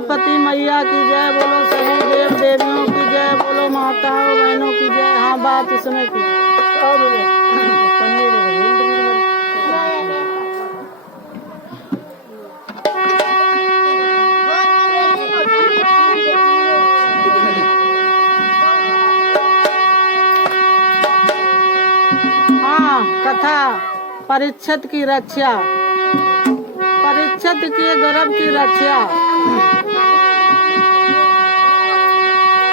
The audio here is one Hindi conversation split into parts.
पति मैया की जय, बोलो सभी देव देवियों की जय, बोलो माताओं बहनों की जय। हाँ, बात इसमें की हाँ, कथा परीक्षित की रक्षा, परीक्षित के गर्भ की रक्षा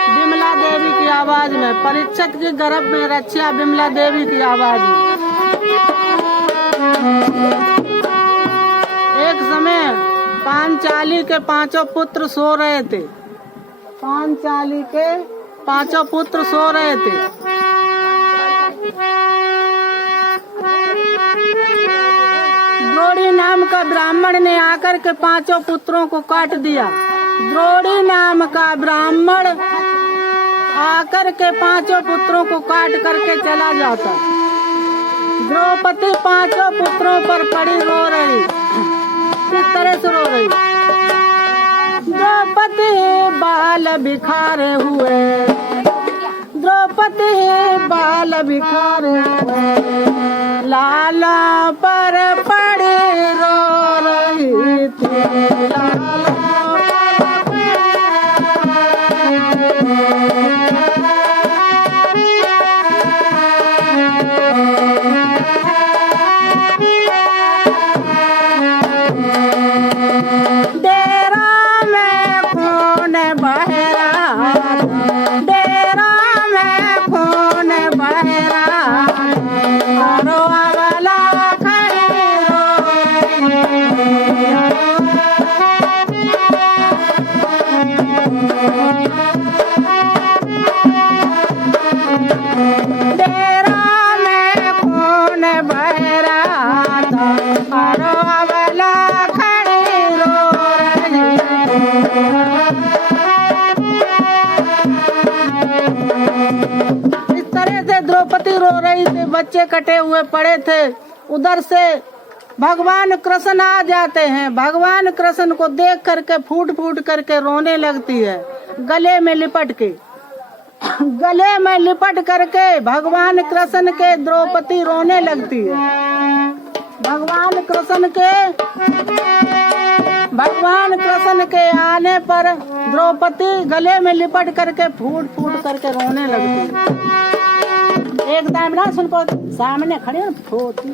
विमला देवी की आवाज में, परीक्षित के गर्भ में रक्षा विमला देवी की आवाज में। एक समय पांचाली के पांचों पुत्र सो रहे थे, पांचाली के पांचों पुत्र सो रहे थे। द्रोणी नाम का ब्राह्मण ने आकर के पांचों पुत्रों को काट दिया। द्रोणी नाम का ब्राह्मण आकर के पांचों पुत्रों को काट करके चला जाता। द्रौपदी पांचों पुत्रों पर पड़ी रो रही। किस तरह से रो रही? द्रौपदी बाल बिखारे हुए, द्रौपदी बाल बिखारे हुए, लाला पर पड़े रो रही थी। लाला द्रौपदी रो रही थी, बच्चे कटे हुए पड़े थे। उधर से भगवान कृष्ण आ जाते हैं। भगवान कृष्ण को देख करके फूट फूट करके रोने लगती है, गले में लिपट के, गले में लिपट करके भगवान कृष्ण के द्रौपदी रोने लगती है। भगवान कृष्ण के आने पर द्रौपदी गले में लिपट करके फूट फूट करके रोने लगती है। एक दाम ना सुन पा, सामने खड़े होती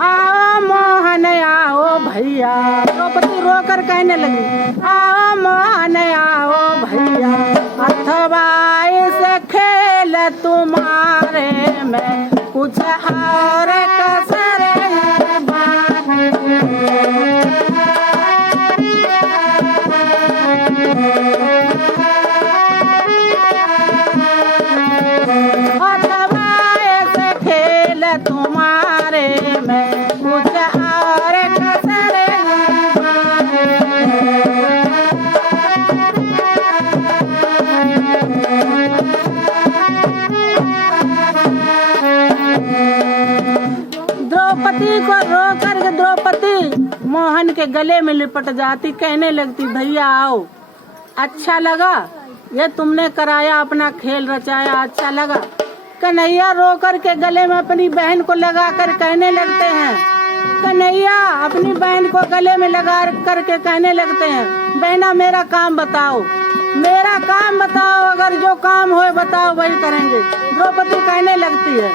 आओ मोहन आओ भैया, द्रौपदी रोकर कहने लगी आओ मोहन आओ तुम्हारे में कुछ और कसर है बाकी। अथवा ऐसे खेल तुम्हारे में कुछ और कसर है द्रौपदी को रो कर द्रौपदी मोहन के गले में लिपट जाती, कहने लगती भैया आओ, अच्छा लगा ये तुमने कराया, अपना खेल रचाया, अच्छा लगा। कन्हैया रो कर के गले में अपनी बहन को लगा कर कहने लगते हैं, कन्हैया अपनी बहन को गले में लगा करके कहने लगते हैं, बहना मेरा काम बताओ, मेरा काम बताओ, अगर जो काम हो बताओ वही करेंगे। द्रौपदी कहने लगती है,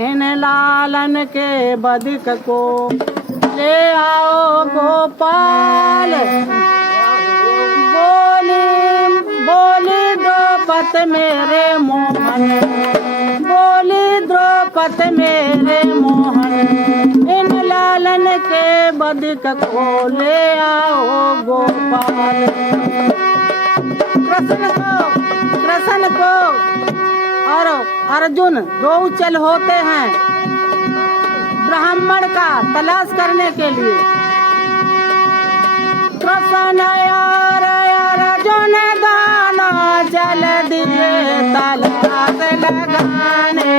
इन लालन के बधिक को ले आओ गोपाल। बोली द्रौपदी मेरे मोहन, बोली द्रौपदी मेरे मोहन, इन लालन के बधिक को ले आओ गोपाल। कृष्ण को और अर्जुन दो चल होते हैं ब्राह्मण का तलाश करने के लिए। कृष्ण और अर्जुन दोनों चल दिए तलाश लगाने।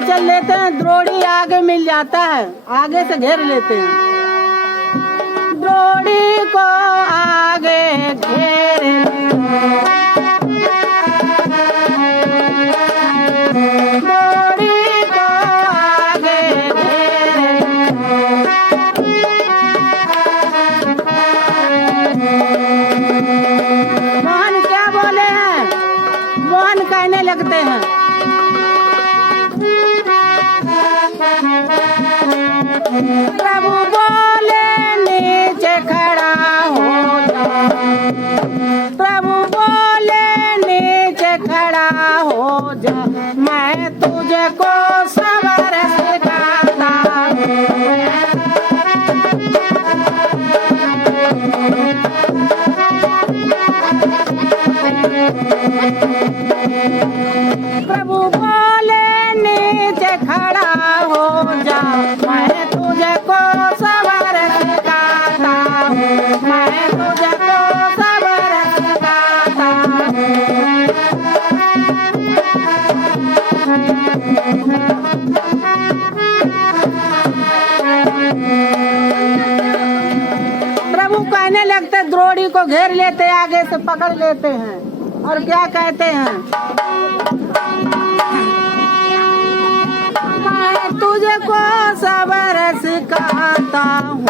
चल लेते हैं, द्रोणी आगे मिल जाता है, आगे से घेर लेते हैं। द्रोणी को आगे घेर द्रोणी को आगे घेर। मोहन क्या बोले हैं? मोहन कहने लगते हैं, प्रभु बोले नीचे खड़ा हो जा, प्रभु बोले नीचे खड़ा हो जा, मैं तुझको सबर सिखाता हूँ। प्रभु बोले नीचे खड़ा हो जा, मैं तुझको सबर सिखाता हूँ, मैं तुझको सबर सिखाता हूँ। प्रभु कहने लगते, द्रोणी को घेर लेते, आगे से पकड़ लेते हैं और क्या कहते हैं, मैं तुझको सबर सिखाता हूँ।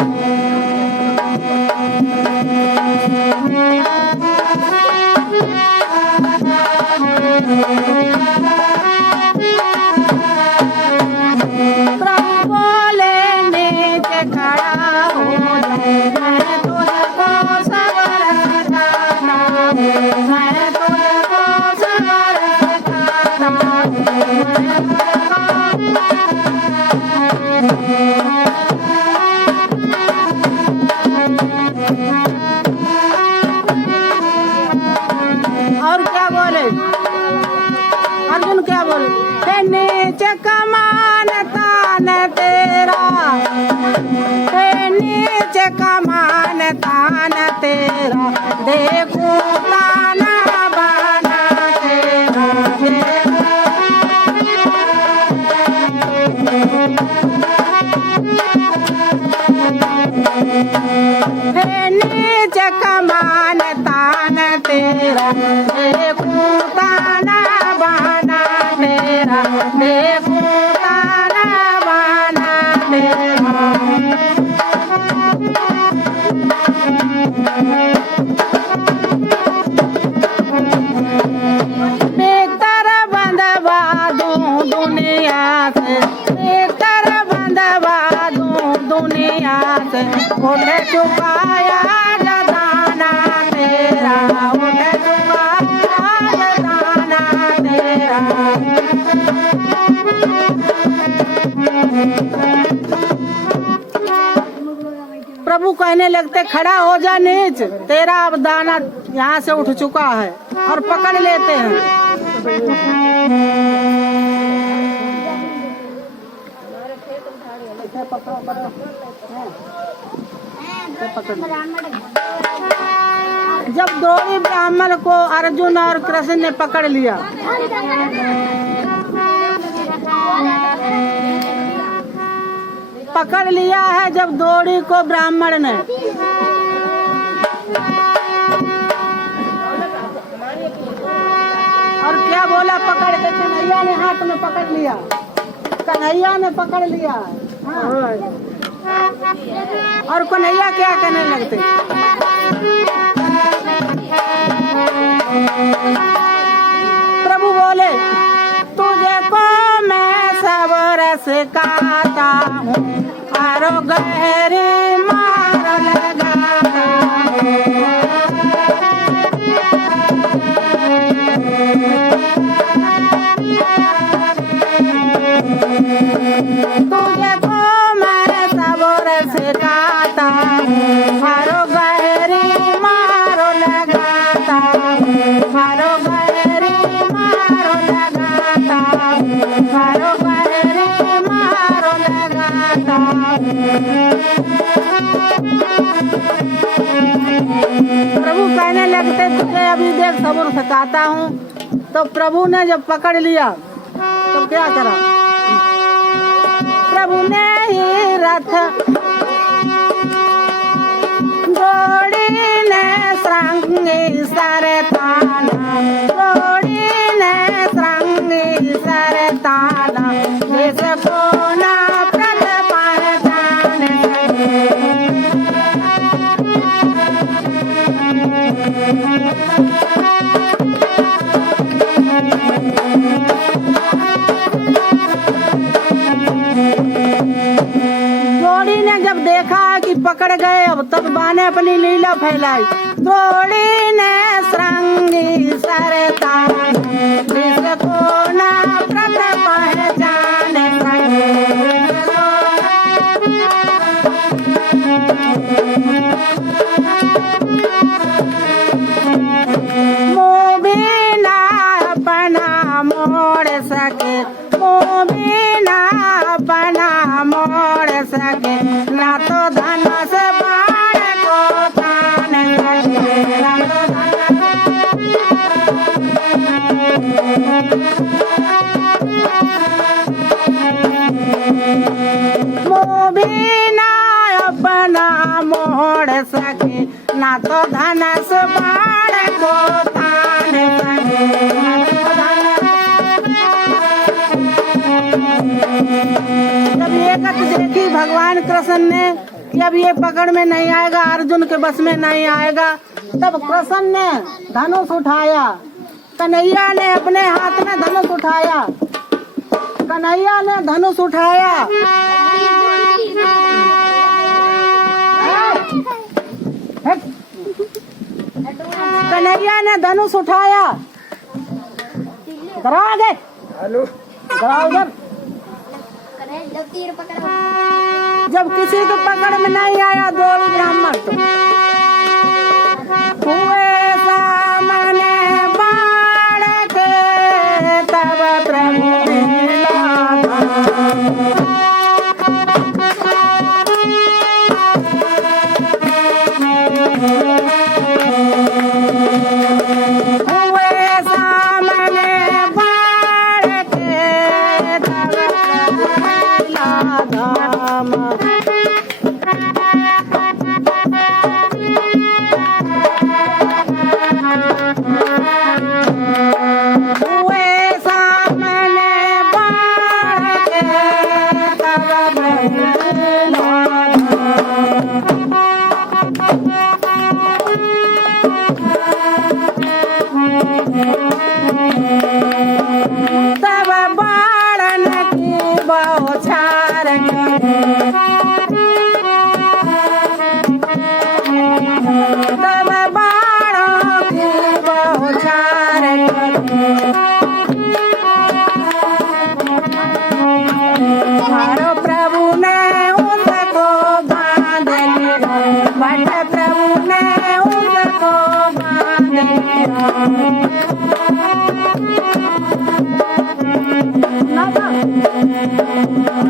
प्रभु बोले नीचे खड़ा हो जा, मैं तुझको सबर सिखाता हूँ, मैं तुझको सबर सिखाता हूँ। और क्या बोले अर्जुन, क्या बोले, नीचे कमान तान तेरा, नीचे कमान तान तेरा, देखो ताना बाना तेरा, देखो नीचे कमान तान तेरा, देखूं ताना बहाना तेरा, देखूं ताना बहाना तेरा। बेहतर बंदवा दूं दुनिया से, बेहतर बंदवा दूं दुनिया से, उठ चुकाया जदाना तेरा, उठ चुकाया जदाना तेरा। प्रभु कहने लगते खड़ा हो जा नीच, तेरा अब दाना यहाँ से उठ चुका है, और पकड़ लेते हैं। जब द्रोणी ब्राह्मण को अर्जुन और कृष्ण ने पकड़ लिया, पकड़ लिया है जब द्रोणी को ब्राह्मण ने, और क्या बोला पकड़ के, कन्हैया ने हाथ में पकड़ लिया, कन्हैया ने पकड़ लिया। हाँ। और कन्हैया क्या कहने लगते, प्रभु बोले तुझे को मैं सबर सिखाता हूँ, आरो गहरी मार लगाता हूँ। तुझे को मैं सबर सिखाता हूँ, आरो गहरी मारो लगाता हूँ, आरो गहरी मारो लगाता हूँ, आरो गहरी मारो लगाता हूँ। प्रभु कहने लगते तुझे अभी देख सब्र सिखाता हूँ। तो प्रभु ने जब पकड़ लिया तो क्या करा, प्रभु ने ही रथ घोड़ी ने श्रृंगी सर ताना, घोड़ी ने श्रृंगी सर ताना, जिसको ना प्रत पहचाने। द्रोणी ने जब देखा कि पकड़ गए अब, तब बाने अपनी लीला फैलाई। द्रोणी ने श्रृंगी सर ताना, जिसको ना प्रत पहचाने। मुँह भी ना अपना मोड़ सके, मुँह भी ना अपना मोड़ सके, ना तो धनुष बाण को तान सके, ना तो मुँह भी ना अपना मोड़ सके, ना तो धनुष बाण को तान सके। जब ये कथ देखी भगवान कृष्ण ने कि अब ये पकड़ में नहीं आएगा, अर्जुन के बस में नहीं आएगा, तब कृष्ण ने धनुष उठाया, कन्हैया ने अपने हाथ में धनुष उठाया, कन्हैया ने धनुष उठाया। कन्हैया ने धनुष उठाया, इधर आ गए, इधर आओ इधर। जब किसी के पकड़ में नहीं आया द्रोणी ब्राह्मण, तो हुए सामने बाण के, तब प्रभु ने लाधा। हुए सामने बाण के, तब प्रभु ने लाधा। तब बाणों की बौछार मारो प्रभु ने उसको बांध लिया, बट प्रभु ने उसको बांध लिया।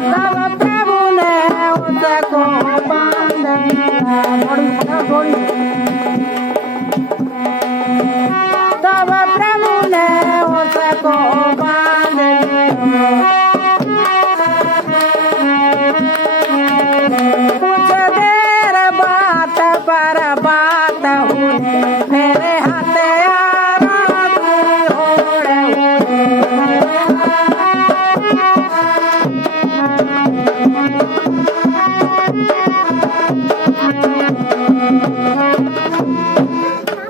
तब प्रभु ने उसको बांध लिया, तब प्रभु ने उसको बांध लिया। कुछ देर बात पर बात हुई, मेरे हथियारों की होड़ हुई।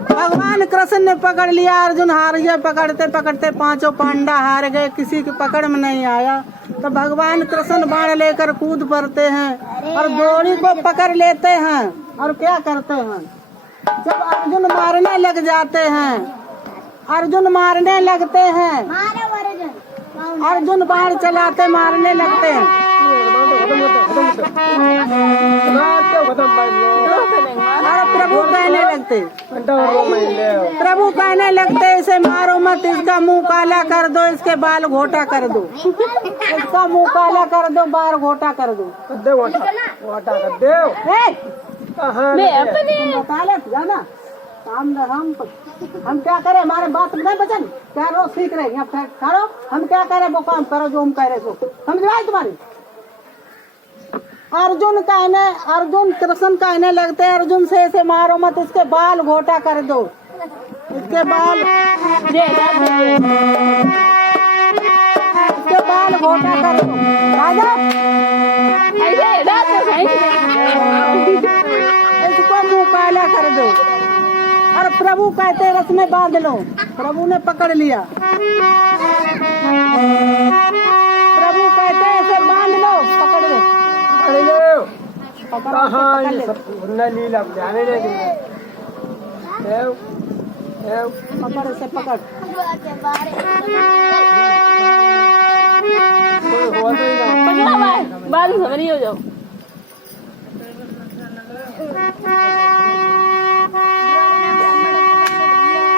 भगवान कृष्ण ने पकड़ लिया, अर्जुन हार गया। पकड़ते पकड़ते पांचों पांडा हार गए, किसी की पकड़ में नहीं आया। तो भगवान कृष्ण बाण लेकर कूद पड़ते हैं और द्रोणी को पकड़ लेते हैं। और क्या करते हैं, जब अर्जुन मारने लग जाते हैं, अर्जुन मारने लगते हैं, अर्जुन बाण चलाते मारने लगते हैं। और प्रभु कहने लगते, प्रभु कहने लगते इसे मारो मत, इसका मुंह काला कर दो, इसके बाल घोटा कर दो, इसका मुंह काला कर दो, बाल घोटा कर दो। बता ले जाना हम क्या करें, हमारे बात नहीं बचन क्या रोज सीख रहे हैं करो, हम क्या करें वो काम करो जो हम कह रहे हो, समझ में आई तुम्हारी। अर्जुन कृष्ण कहने लगते हैं अर्जुन से इसे मारो मत, इसके बाल घोटा कर दो, इसके बाल घोटा कर दो, इसको मुंह काला कर दो। और प्रभु कहते रस में बांध लो, प्रभु ने पकड़ लिया, प्रभु कहते इसे बांध लो, पकड़ ले, पकड़ से पकड़। बाद में समझ हो जाओ।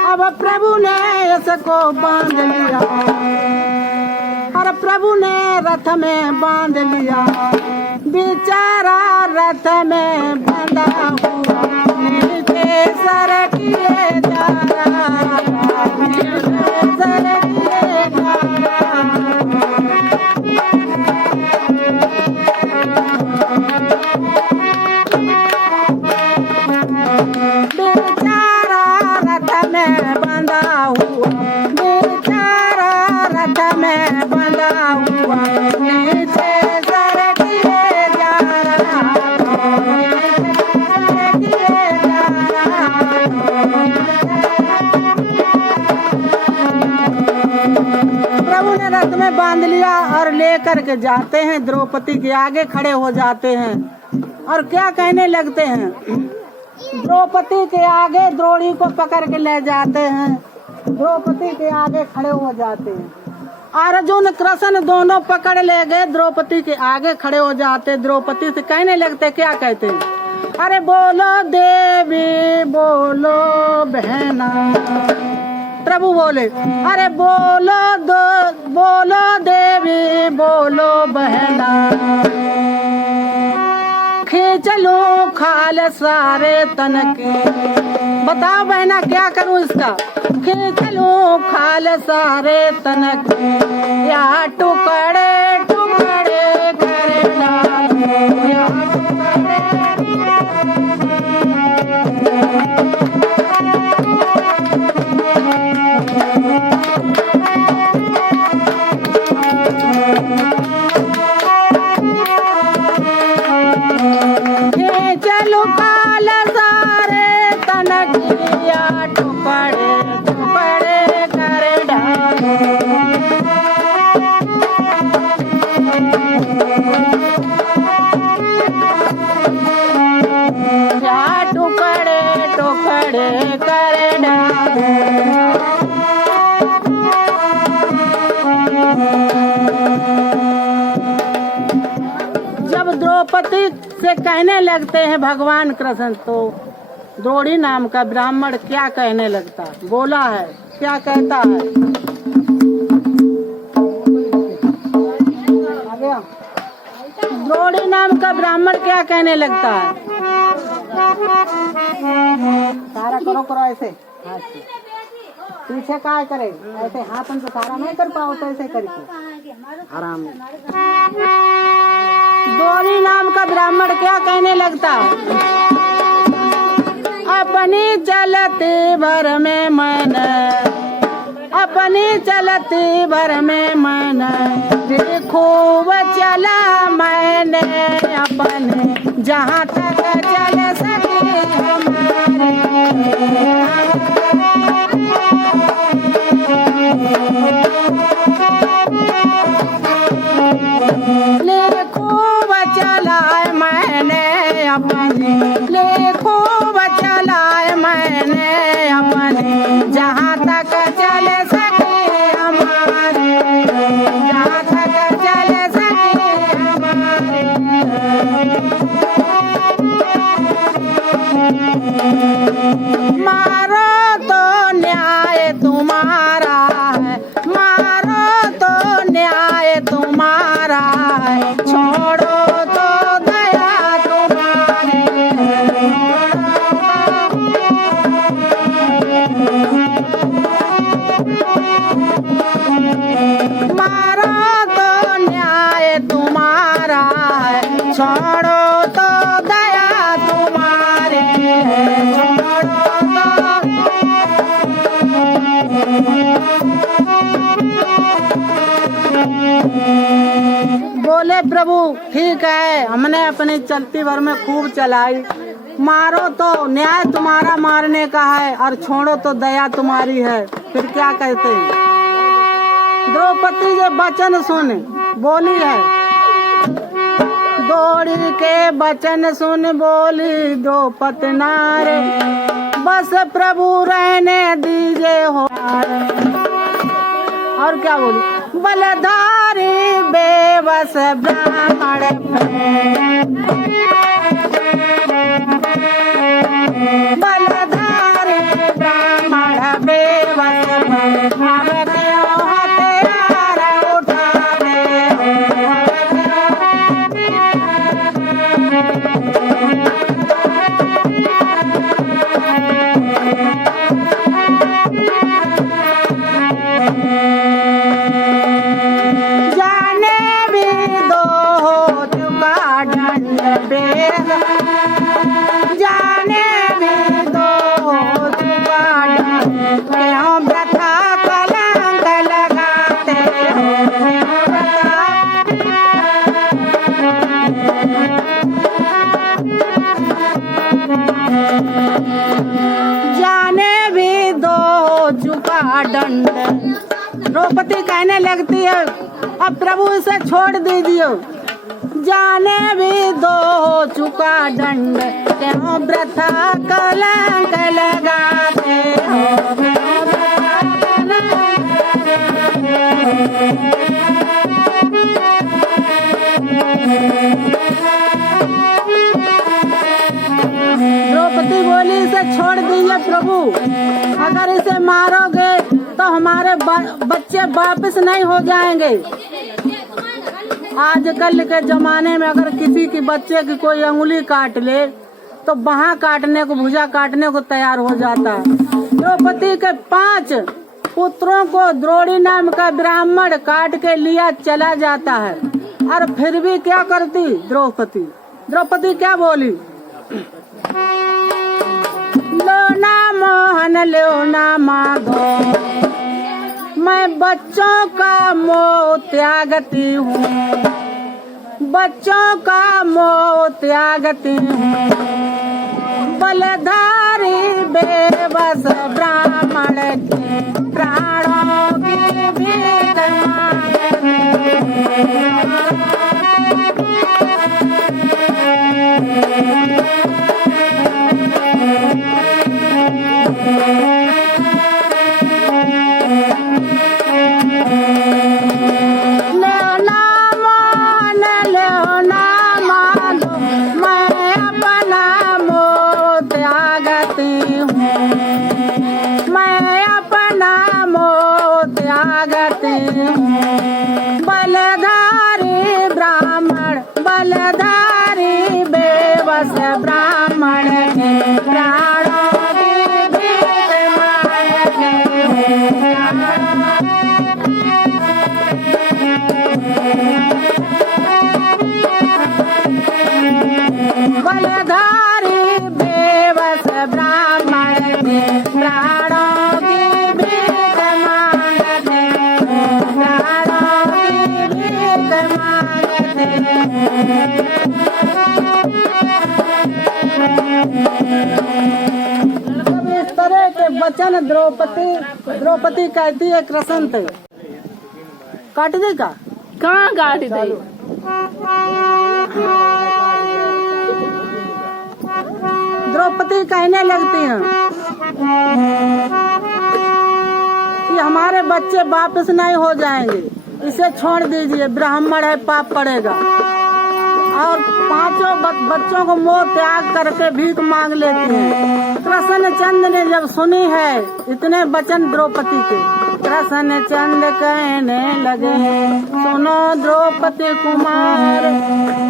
अब प्रभु ने इसको बांध लिया और प्रभु ने रथ में बांध लिया, बेचारा रथ में बंधा हुआ नीचे सरकिए जा रहा, नीचे सरकिए जा रहा। बेचारा रथ में बंधा हुआ, बेचारा रथ में बंधा हुआ नीचे सरकिए जा रहा, सरकिए जा रहा। प्रभु ने रथ में बांध लिया और लेकर के जाते हैं, द्रौपदी के आगे खड़े हो जाते हैं और क्या कहने लगते हैं, द्रौपदी के आगे द्रोणी को पकड़ के ले जाते हैं, द्रौपदी के आगे खड़े हो जाते हैं। अर्जुन कृष्ण दोनों पकड़ ले गए, द्रौपदी के आगे खड़े हो जाते, द्रौपदी से कहने लगते, क्या कहते हैं, अरे बोलो देवी बोलो बहना। प्रभु बोले, अरे बोलो देवी बोलो बहना, खींच लूं खाल सारे तन के। बताओ बहना क्या करूं इसका, खींच लूं खाल सारे तन के, या टुकड़े टुकड़े कर डालूं, या चलो काल सारे तन किया, टुकड़े टुकड़े कर डालो। जब द्रौपदी से कहने लगते हैं भगवान कृष्ण, तो द्रोणी नाम का ब्राह्मण क्या कहने लगता, बोला है, क्या कहता है? द्रोणी नाम का ब्राह्मण क्या कहने लगता है? सारा करो ऐसे हाथ से, पीछे काय करे, ऐसे हाथ हम तो सारा नहीं कर पाओ, तो ऐसे करके आराम। द्रोणी नाम का ब्राह्मण क्या कहने लगता है? अपनी चलती भर में मैंने, अपनी चलती भर में मैंने खूब चला मैंने, अपने जहाँ तक चल सके ले खूब चलाए मैंने अपने, ले खूब चलाए मैंने अपने, जहाँ तक चल सके हमारे, जहाँ तक चल सके हमारे। मारो तो न्याय तुम्हारा है, मारो तो न्याय तुम्हारा है, छोड़ो तो दया तुम्हारी। मारो तो न्याय तुम्हारा है, छोड़ो तो दया तुम्हारी, छोड़ो तो। बोले प्रभु ठीक है, हमने अपनी चलती भर में खूब चलाई, मारो तो न्याय तुम्हारा मारने का है, और छोड़ो तो दया तुम्हारी है। फिर क्या कहते हैं? द्रौपदी जो वचन सुन बोली है, द्रोणी के वचन सुन बोली द्रौपदी नारे, बस प्रभु रहने दीजिए हो। और क्या बोली? बलधारी बेबस ब्राह्मण बलधारी ब्राह्मण बेबस हथियार उठा दे। जाने भी दो हो चुका दंड भेद, जाने भी दो हो चुका दंड, क्यों व्यथा कलंक लगाते हो, क्यों जाने भी दो हो चुका दंड। द्रौपदी कहने लगती है अब प्रभु इसे छोड़ दीजिए, जाने भी दो हो चुका दंड, क्यों वृथा कलंक लगाते हो, क्यों वृथा द्रौपदी बोली इसे छोड़ दीजिए प्रभु, अगर इसे मारोगे तो हमारे बच्चे वापस नहीं हो जाएंगे। आजकल के जमाने में अगर किसी की बच्चे की कोई अंगुली काट ले तो बाहाँ काटने को, भुजा काटने को तैयार हो जाता है। द्रौपदी के 5 पुत्रों को द्रोणी नाम का ब्राह्मण काट के लिया चला जाता है, और फिर भी क्या करती द्रौपदी? द्रौपदी क्या बोली? लो ना मोहन लो ना माधो, मैं बच्चों का मोह त्यागती हूँ, बच्चों का मोह त्यागती हूँ, बलधारी बेबस ब्राह्मण के प्राणों की भीख मांगती। बलधारी बेबस ब्राह्मण के प्राणों की भीख मांगते हैं। बलधारी बेबस ब्राह्मण के प्राणों की भीख मांगते हैं, प्राणों की भीख मांगते हैं। इस तरह के वचन द्रौपदी कहती है कृष्ण से। काट दी का कहाँ काट दी? द्रौपदी कहने लगती हैं कि हमारे बच्चे वापस नहीं हो जाएंगे, इसे छोड़ दीजिए, ब्राह्मण है, पाप पड़ेगा। और पांचों बच्चों को मोह त्याग करके भीख मांग लेती हैं। कृष्णचंद्र ने जब सुनी है इतने वचन द्रौपदी के, कृष्णचंद्र कहने लगे, सुनो द्रौपदी कुमार,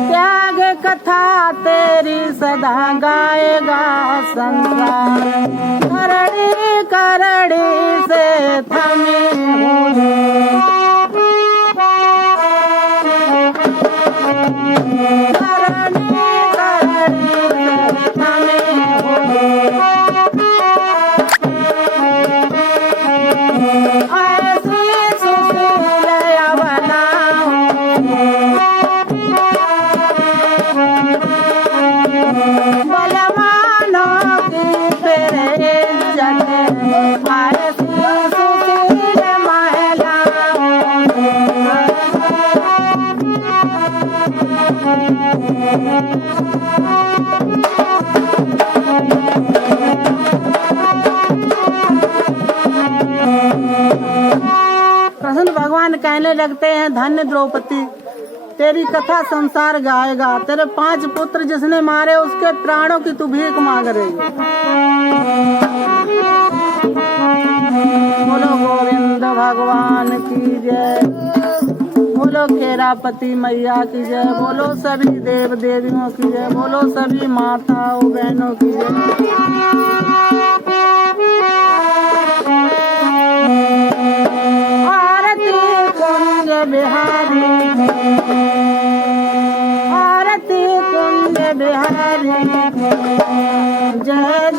त्याग कथा तेरी सदा गाएगा संसार। करड़ी करड़ी से थमी हुई, कृष्ण भगवान कहने लगते हैं, धन्य द्रौपदी, तेरी कथा संसार गाएगा। तेरे 5 पुत्र जिसने मारे उसके प्राणों की तू भीख मांग रही है। बोलो गोविंद भगवान की जय, बोलो खेरापति मैया की जय, बोलो सभी देव देवियों की जय, बोलो सभी माताओं बहनों की जय। आरती कुंज बिहारी, आरती कुंज बिहारी, जय